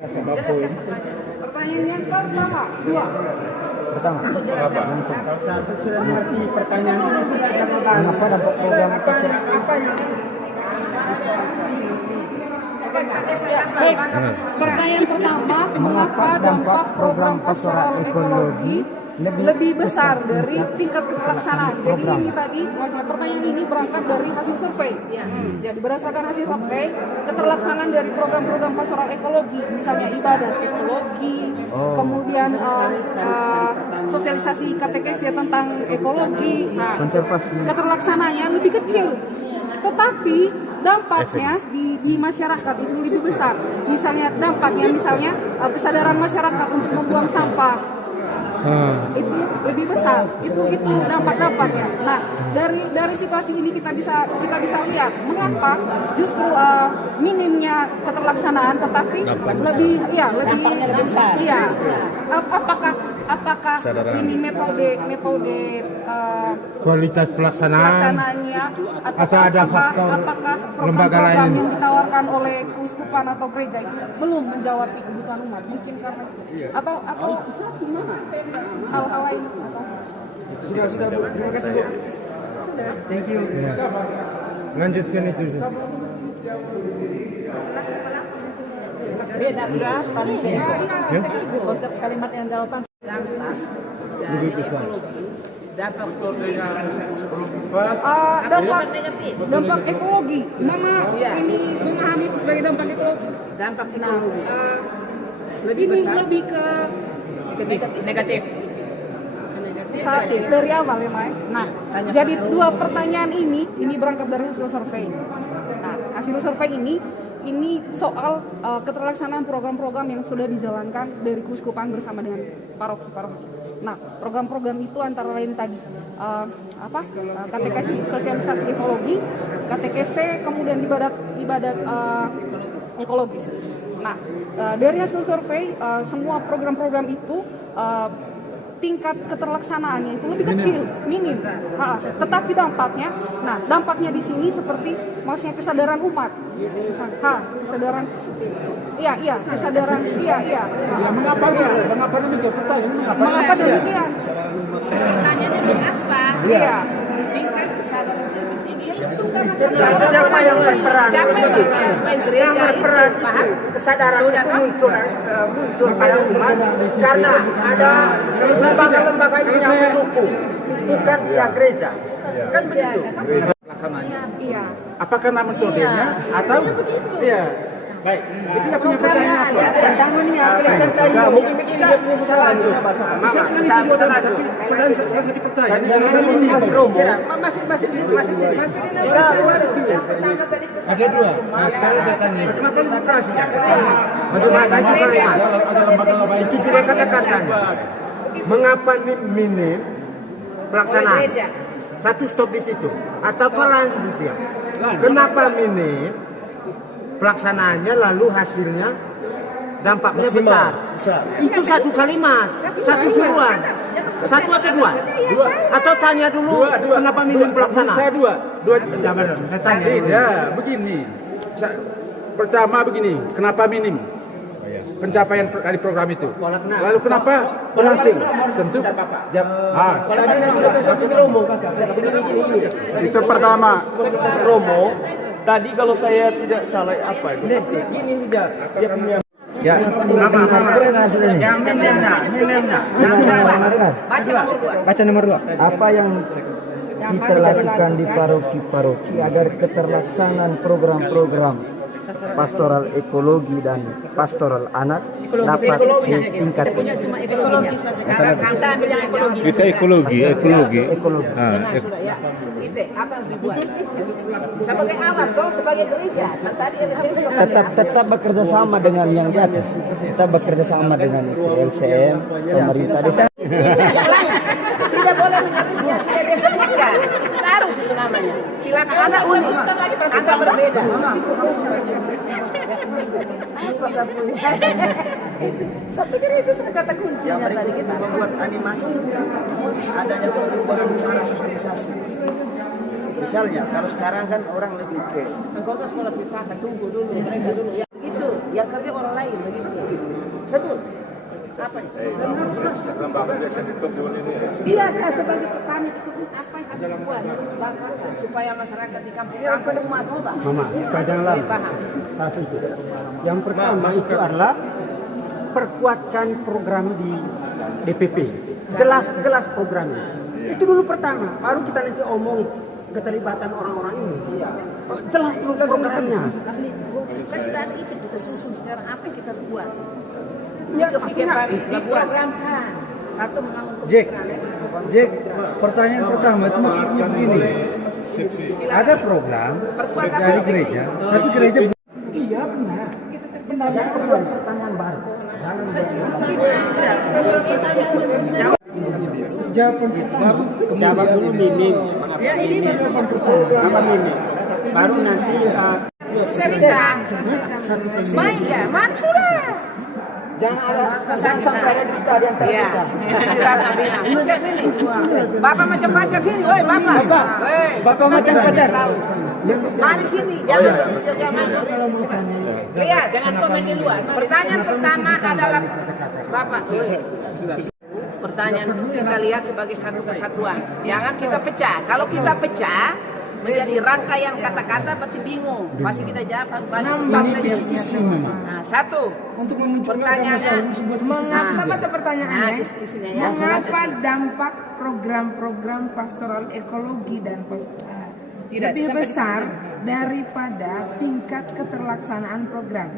Pertanyaan yang pertama, dua. Pertama, Satu sudah mengerti pertanyaan. mengapa dampak program Baik, pertanyaan pertama, mengapa dampak program pastoral ekologi lebih besar dari tingkat pelaksanaan? Jadi ini tadi, maksudnya pertanyaan ini berangkat dari hasil survei. Jadi berdasarkan hasil survei, keterlaksanaan dari program-program pastoral ekologi, misalnya ibadah ekologi, kemudian sosialisasi katekesi tentang ekologi, konservasi keterlaksanaannya lebih kecil. Tetapi dampaknya di masyarakat itu lebih besar. Misalnya kesadaran masyarakat untuk membuang sampah itu lebih besar. Itu dampak-dampaknya. Nah, dari situasi ini kita bisa lihat mengapa justru minimnya keterlaksanaan, tetapi lebih besar. Iya. Apakah ini metode Kualitas pelaksanaannya atau ada faktor apakah lembaga program lain? yang ditawarkan oleh keuskupan atau gereja itu belum menjawab kebutuhan umat, mungkin karena atau hal-hal lain. Sudah Bu, terima kasih Bu. Thank you. Lanjutkan itu. Beda tadi konteks kalimat yang jawaban. Dampak ekologi. Mama ini memahami itu sebagai dampak ekologi. Dampak ekologi Lebih ke negatif. dari awal ya, Mai. Nah, jadi dua pertanyaan ini berangkat dari hasil survei. Nah, hasil survei ini soal keterlaksanaan program-program yang sudah dijalankan dari keuskupan bersama dengan paroki-paroki. Nah, program-program itu antara lain tadi katekesi sosialisasi ekologi, katekesi, kemudian ibadat ekologis. Nah, dari hasil survei semua program-program itu tingkat keterlaksanaannya itu lebih kecil, minim. Tetapi dampaknya di sini seperti maksudnya kesadaran umat. Kesadaran. Kesadaran. Mengapa demikian? Mengapa demikian? Pertanyaannya mengapa? Iya. Tingkat kesadaran tinggi itu siapa yang berperan? gereja berperan itu, paham? kesadaran itu muncul pada umat karena ada lembaga-lembaga itu yang mendukung, bukan pihak gereja. Kan begitu. Iya. Apakah nama metodenya atau iya. Baik. Itulah punya pertanyaan. Pertama nih kelihatan tadi. Mungkin bisa lanjut. Bisa tapi pertanyaan saya satu pertanyaan. Ada dua. Nah, sekarang saya tanya. Kenapa lebih kerasnya? Bagaimana juga lembaga itu juga katakan tanya. Mengapa minim pelaksanaan? Satu stop di situ. Atau lanjut ya? Kenapa minim pelaksanaannya lalu hasilnya dampaknya besar? Itu satu kalimat, satu suruhan. Satu atau dua? Atau tanya dulu kenapa minim pelaksanaan? Saya dua. Saya tanya. Begini. Pertama begini, kenapa minim pencapaian dari program itu? Lalu kenapa berhasil? Tentu. Itu pertama, Romo. Tadi kalau saya tidak salah gini saja dia punya Baca nomor 2. Apa yang kita lakukan di paroki-paroki agar keterlaksanaan program-program pastoral ekologi dan pastoral anak dapat ditingkatkan. Ekologi saja. Anda ambil yang ekologi. Kita ekologi. Apa yang dibuat? Sebagai awal dong, sebagai gereja. Tadi Tetap bekerja sama dengan yang di atas. Kita bekerja sama dengan LCM, pemerintah desa. yang lain tidak boleh menyebutnya sudah dia sebutkan. Kita harus itu namanya. Silakan Anda unik. Anda berbeda. Saya pikir itu sudah kata kuncinya tadi kita membuat animasi adanya perubahan cara sosialisasi. Misalnya kalau sekarang kan orang lebih ke Engkau sekolah filsafat, tunggu dulu, mereka dulu. Begitu, yang kerja orang lain begitu. Betul. Apa itu? Iya, sebagai petani itu apa yang harus dibuat supaya masyarakat di kampung-kampung rumah coba. Mama, kadanglah Paham. satu itu. Yang pertama itu adalah perkuatkan program di DPP. Jelas programnya. Itu dulu pertama, baru kita nanti omong keterlibatan orang-orang ini. Jelas dulu programnya. Sudah itu kita susun sekarang apa yang kita buat. Ya, Diprogramkan. Satu membangun Jack, pertanyaan pertama itu maksudnya begini. Ada program dari gereja, tapi gereja iya benar. Benar itu pertanyaan baru. Jawab dulu minim. Ya ini Jawaban pertama. Apa minim? Baru nanti cerita. Main ya, man sudah. Jangan sampai di stadion Iya. Sukses ini. Bapak macam pacar sini, woi Bapak. Bapak macam pacar. Mari sini, jangan lihat, jangan komen di luar. Pertanyaan pertama adalah Bapak. Pertanyaan itu kita lihat sebagai satu kesatuan. Jangan kita pecah. Kalau kita pecah menjadi rangkaian kata-kata berarti bingung. Pasti kita jawab banyak. Ini kisi-kisi memang. Nah, satu. Untuk memunculkan Pertanyaannya, Mengapa baca pertanyaannya? diskusinya ya. Mengapa dampak program-program pastoral ekologi dan lebih besar daripada tingkat keterlaksanaan program?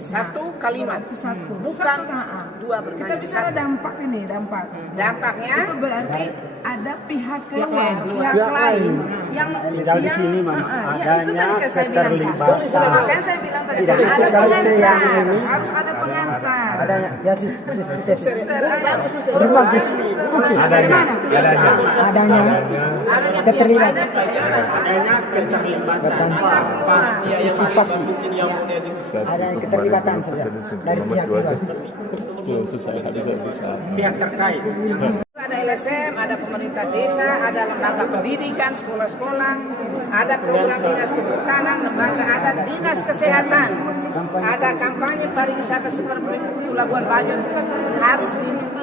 Satu kalimat. Satu. Bukan dua Kita pertanyaan. bicara dampak ini, dampak. Dampaknya Itu berarti ada pihak luar, pihak lain yang tinggal di sini Mama. ya, itu tadi Adanya saya bilang tadi. keterlibatan. Makanya saya bilang tadi Tidak, ada kalau saya pengantar, yang ini, harus ada pengantar. Adanya, ya sis. Suster, Berbagi. Adanya. Adanya keterlibatan. Adanya keterlibatan. Partisipasi. Ada keterlibatan saja dari pihak luar. Pihak terkait. ada LSM, ada pemerintah desa, ada lembaga pendidikan, sekolah-sekolah, ada program dinas kehutanan, lembaga adat, dinas kesehatan, ada kampanye pariwisata super untuk Labuan Bajo itu kan harus dimiliki.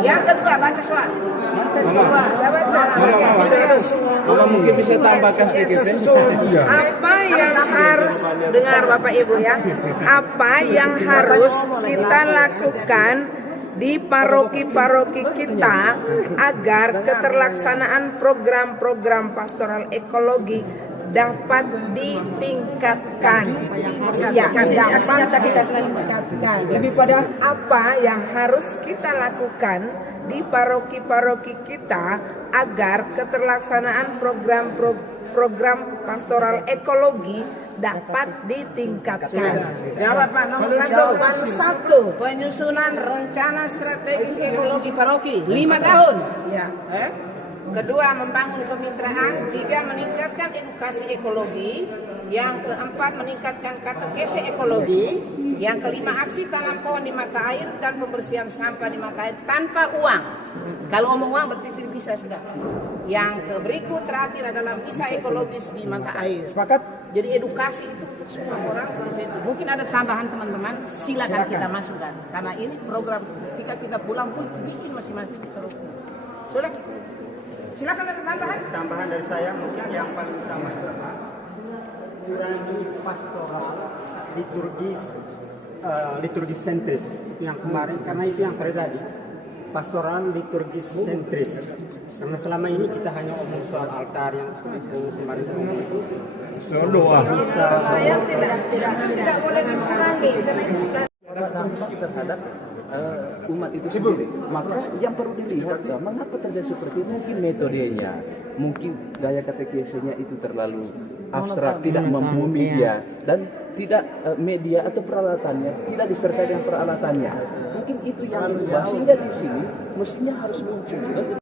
Yang kedua, baca soal. Saya baca. Mama mungkin bisa tambahkan sedikit. Apa yang harus dengar Bapak Ibu ya? Apa yang harus kita lakukan di paroki-paroki kita agar keterlaksanaan program-program pastoral ekologi dapat ditingkatkan. Ya, dapat ditingkatkan. Lebih pada Apa yang harus kita lakukan di paroki-paroki kita agar keterlaksanaan program pastoral ekologi dapat ditingkatkan. Jawab Pak, nomor Jawaban satu. penyusunan rencana strategis ekologi paroki 5 tahun. Ya. Kedua, membangun kemitraan. Tiga, meningkatkan edukasi ekologi. Yang keempat, meningkatkan katekese ekologi. Yang kelima, aksi tanam pohon di mata air dan pembersihan sampah di mata air tanpa uang. Kalau omong uang berarti tidak bisa sudah. Yang berikut terakhir adalah misa ekologis di mata air. sepakat. Jadi edukasi itu untuk semua orang terus itu. Mungkin ada tambahan teman-teman, silakan kita masukkan. Karena ini program ketika kita pulang pun bikin masing-masing terus. Sudah. Silakan ada tambahan. Tambahan dari saya mungkin yang paling utama adalah kurangi pastoral liturgis sentris itu yang kemarin, karena itu yang terjadi pastoral liturgis sentris, karena selama ini kita hanya omong soal altar yang itu kemarin itu soal doa. Saya tidak boleh dikurangi karena itu sudah dampak terhadap umat itu sendiri. Maka yang perlu dilihat, mengapa terjadi seperti itu? Mungkin metodenya, mungkin gaya katekesenya itu terlalu abstrak, tidak membumi dia, dan tidak media atau peralatannya tidak disertai dengan peralatannya. Mungkin itu yang dirubah, sehingga di sini mestinya harus muncul juga